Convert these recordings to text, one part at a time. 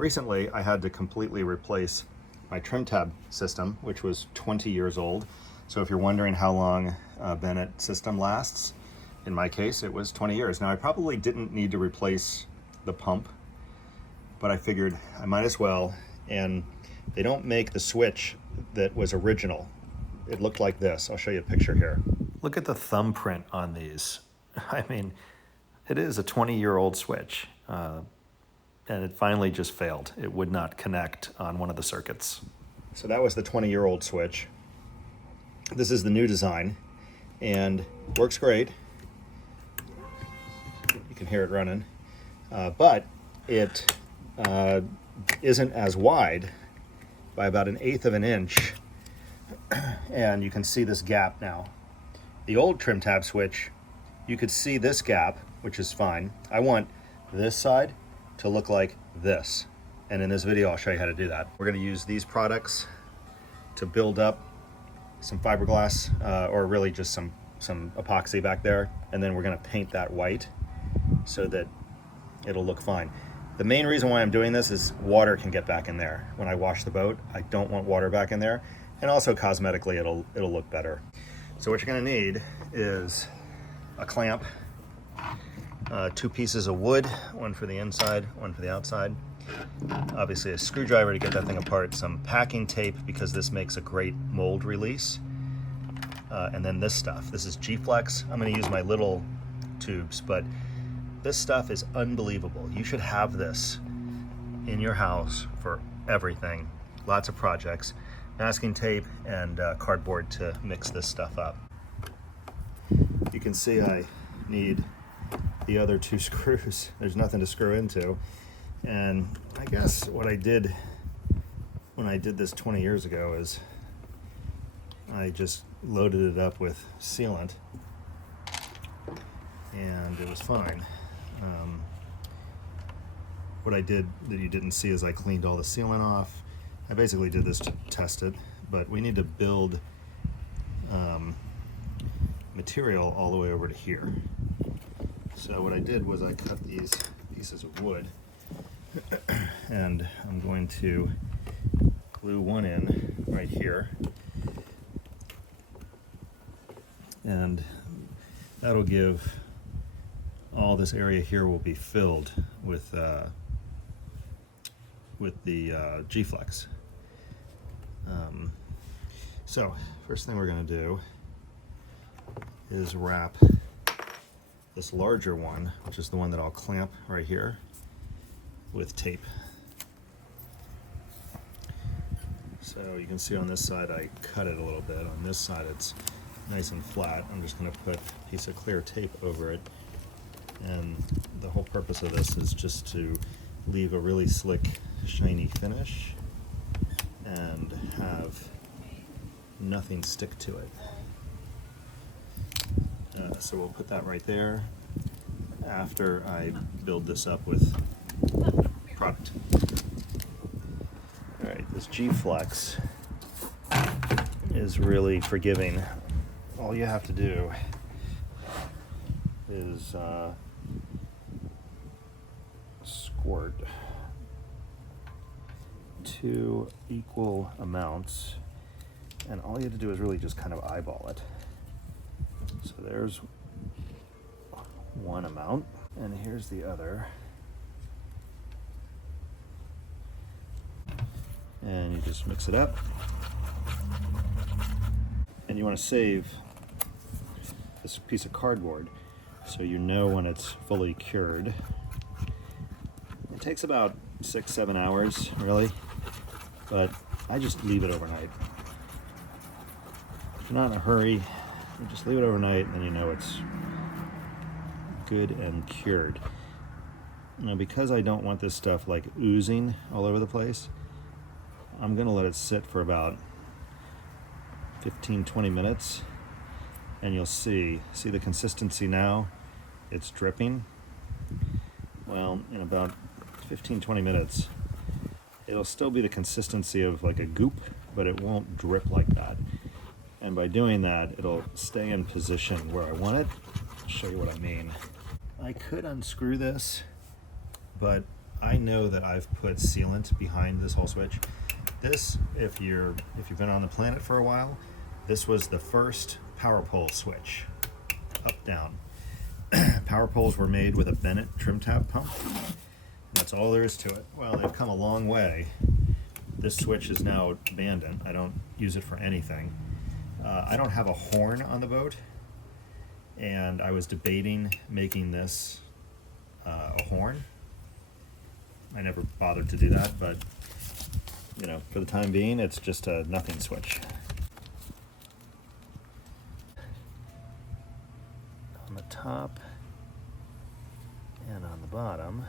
Recently, I had to completely replace my trim tab system, which was 20 years old. So if you're wondering how long a Bennett system lasts, in my case, it was 20 years. Now, I probably didn't need to replace the pump, but I figured I might as well. And they don't make the switch that was original. It looked like this. I'll show you a picture here. Look at the thumbprint on these. I mean, it is a 20-year-old switch. And it finally just failed. It would not connect on one of the circuits. So that was the 20-year-old switch. This is the new design and works great. You can hear it running, but it isn't as wide by about 1/8 of an inch. And you can see this gap now. The old trim tab switch, you could see this gap, which is fine. I want this side to look like this. And in this video, I'll show you how to do that. We're gonna use these products to build up some fiberglass, or really just some epoxy back there. And then we're gonna paint that white so that it'll look fine. The main reason why I'm doing this is water can get back in there. When I wash the boat, I don't want water back in there. And also cosmetically, it'll look better. So what you're gonna need is a clamp, 2 pieces of wood, one for the inside, one for the outside. Obviously a screwdriver to get that thing apart, some packing tape because this makes a great mold release. And then this stuff, this is G-Flex. I'm gonna use my little tubes, but this stuff is unbelievable. You should have this in your house for everything, lots of projects. Masking tape and cardboard to mix this stuff up. You can see I need the other 2 screws. There's nothing to screw into. And I guess what I did when I did this 20 years ago is I just loaded it up with sealant and it was fine. What I did that you didn't see is I cleaned all the sealant off. I basically did this to test it, but we need to build material all the way over to here. So what I did was I cut these pieces of wood and I'm going to glue one in right here, and that'll give all this area here will be filled with the G-Flex. So first thing we're going to do is wrap this larger one, which is the one that I'll clamp right here, with tape. So you can see on this side I cut it a little bit. On this side it's nice and flat. I'm just going to put a piece of clear tape over it, and the whole purpose of this is just to leave a really slick, shiny finish and have nothing stick to it. So we'll put that right there after I build this up with product. All right, this G-Flex is really forgiving. All you have to do is squirt 2 equal amounts, and all you have to do is really just kind of eyeball it. So there's one amount, and here's the other. And you just mix it up. And you want to save this piece of cardboard so you know when it's fully cured. It takes about 6-7 hours, really, but I just leave it overnight. If you're not in a hurry, you just leave it overnight and then you know it's good and cured. Now, because I don't want this stuff like oozing all over the place, I'm gonna let it sit for about 15-20 minutes, and you'll see the consistency now. It's dripping. Well, in about 15-20 minutes, it'll still be the consistency of like a goop, but it won't drip like that. And by doing that, it'll stay in position where I want it. I'll show you what I mean. I could unscrew this, but I know that I've put sealant behind this whole switch. This, if you've been on the planet for a while, this was the first power pole switch, up down. Power poles were made with a Bennett trim tab pump. That's all there is to it. Well, they've come a long way. This switch is now abandoned. I don't use it for anything. I don't have a horn on the boat, and I was debating making this a horn. I never bothered to do that, but you know, for the time being, it's just a nothing switch. On the top and on the bottom.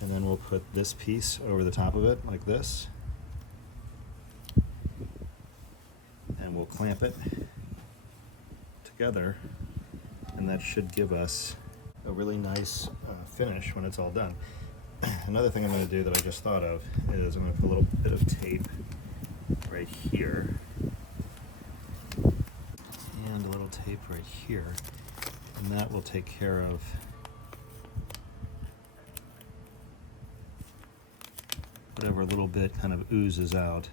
And then we'll put this piece over the top of it like this. And we'll clamp it together. And that should give us a really nice finish when it's all done. Another thing I'm going to do that I just thought of is I'm going to put a little bit of tape right here. And a little tape right here. And that will take care of whatever little bit kind of oozes out.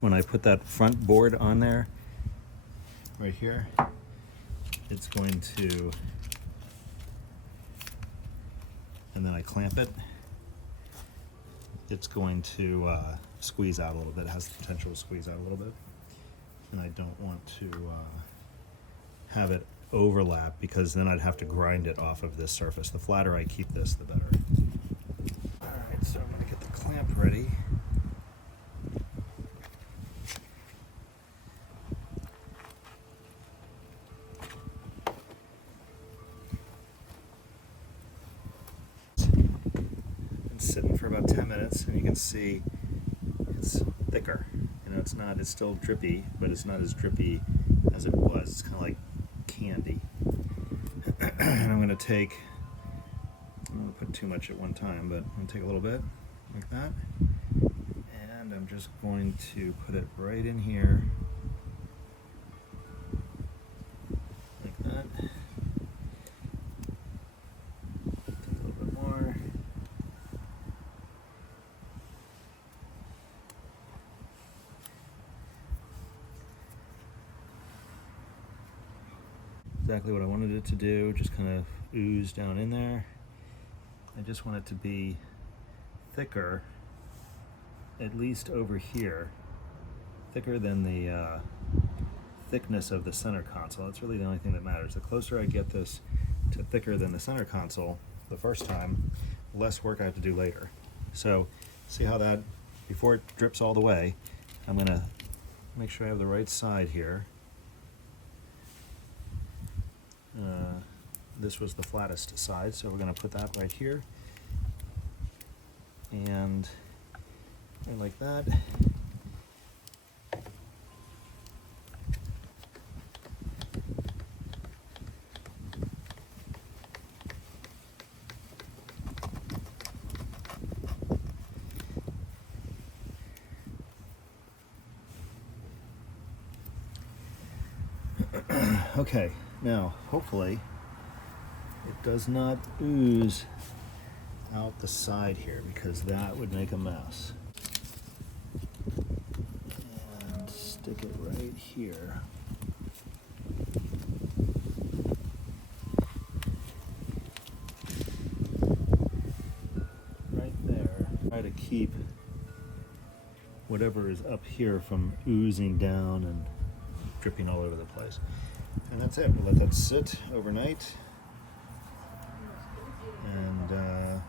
When I put that front board on there, right here, it's going to, and then I clamp it, it's going to squeeze out a little bit. It has the potential to squeeze out a little bit. And I don't want to have it overlap, because then I'd have to grind it off of this surface. The flatter I keep this, the better. Alright, so I'm going to get the clamp ready. Been sitting for about 10 minutes, and you can see it's thicker. You know, it's still drippy, but it's not as drippy as it was. It's kind of like candy. And I'm going to put too much at one time, but I'm going to take a little bit like that, and I'm just going to put it right in here like that. Take a little bit more. Exactly what I wanted it to do, just kind of ooze down in there. I just want it to be thicker, at least over here, thicker than the thickness of the center console. That's really the only thing that matters. The closer I get this to thicker than the center console the first time, less work I have to do later. So see how that, before it drips all the way, I'm going to make sure I have the right side here. This was the flattest side, so we're going to put that right here, and like that. Okay, now hopefully it does not ooze out the side here, because that would make a mess. And stick it right here. Right there. Try to keep whatever is up here from oozing down and dripping all over the place. And that's it. We'll let that sit overnight. And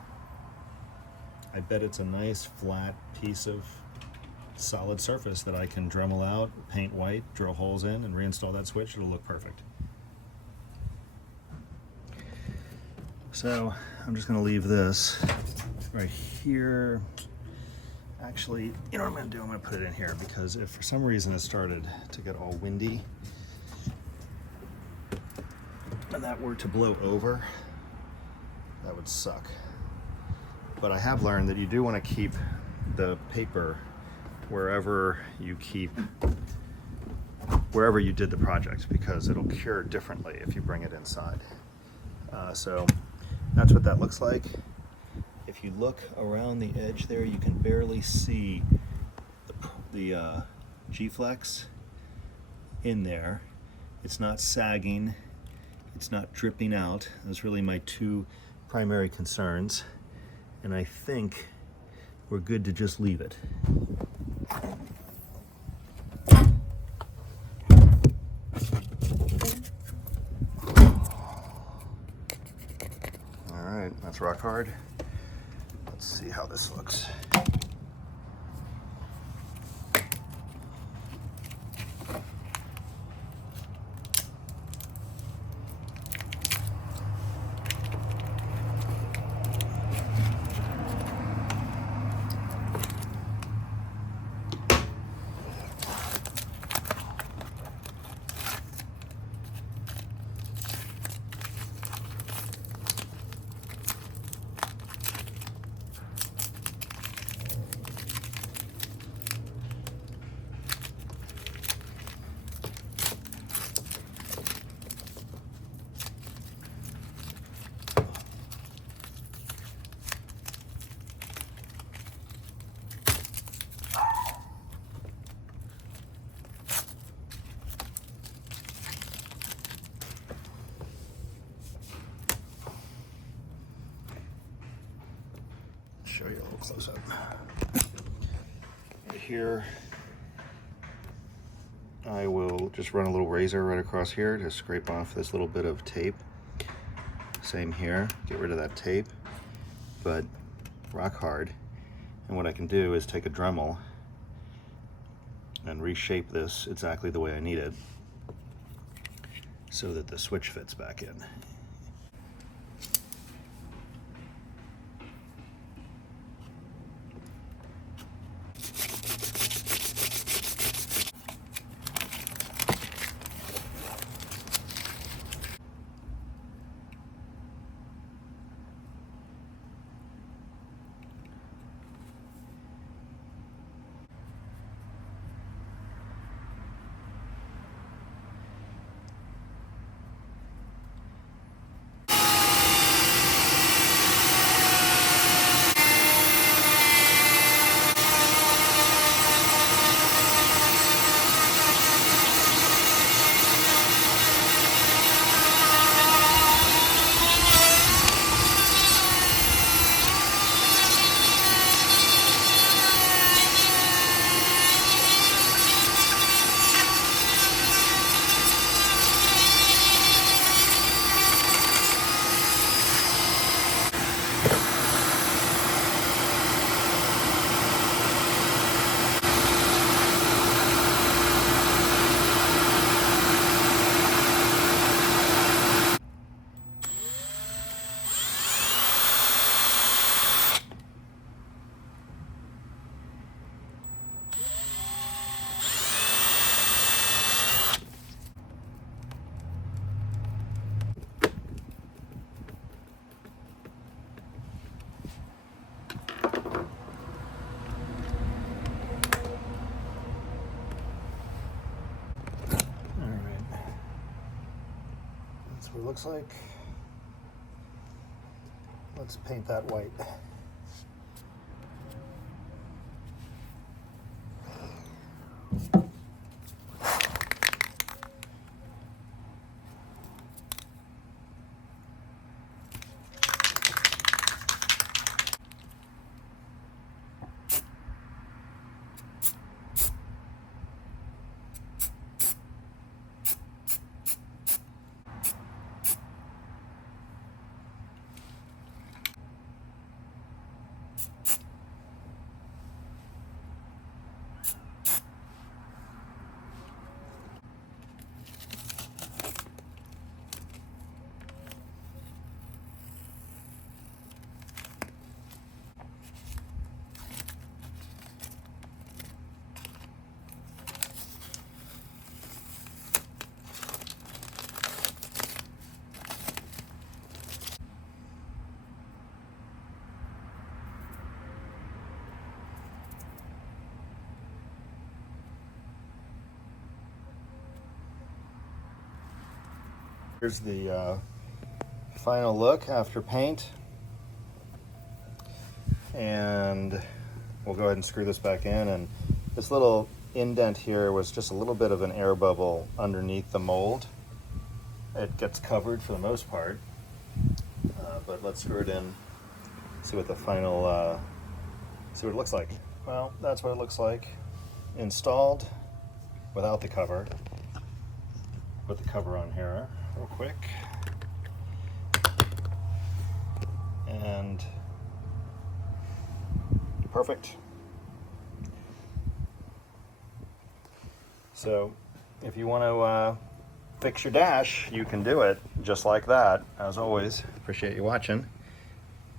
I bet it's a nice flat piece of solid surface that I can Dremel out, paint white, drill holes in, and reinstall that switch. It'll look perfect. So I'm just gonna leave this right here. Actually, you know what I'm gonna do? I'm gonna put it in here because if for some reason it started to get all windy and that were to blow over, that would suck. But I have learned that you do want to keep the paper wherever you did the project, because it'll cure differently if you bring it inside. So that's what that looks like. If you look around the edge there, you can barely see the G-Flex in there. It's not sagging, it's not dripping out. Those are really my two primary concerns. And I think we're good to just leave it. All right, that's rock hard. Let's see how this looks. Show you a little close up. Right here, I will just run a little razor right across here to scrape off this little bit of tape. Same here, get rid of that tape, but rock hard. And what I can do is take a Dremel and reshape this exactly the way I need it so that the switch fits back in. That's what it looks like. Let's paint that white. Here's the final look after paint. And we'll go ahead and screw this back in. And this little indent here was just a little bit of an air bubble underneath the mold. It gets covered for the most part, but let's screw it in, see what the final, see what it looks like. Well, that's what it looks like installed without the cover. Put the cover on here real quick. And perfect. So if you want to fix your dash, you can do it just like that. As always, appreciate you watching.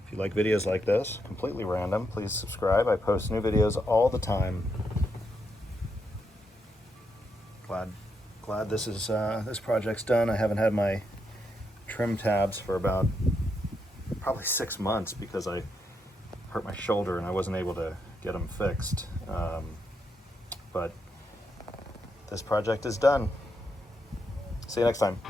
If you like videos like this, completely random, please subscribe. I post new videos all the time. Glad this is this project's done. I haven't had my trim tabs for about probably 6 months because I hurt my shoulder and I wasn't able to get them fixed. But this project is done. See you next time.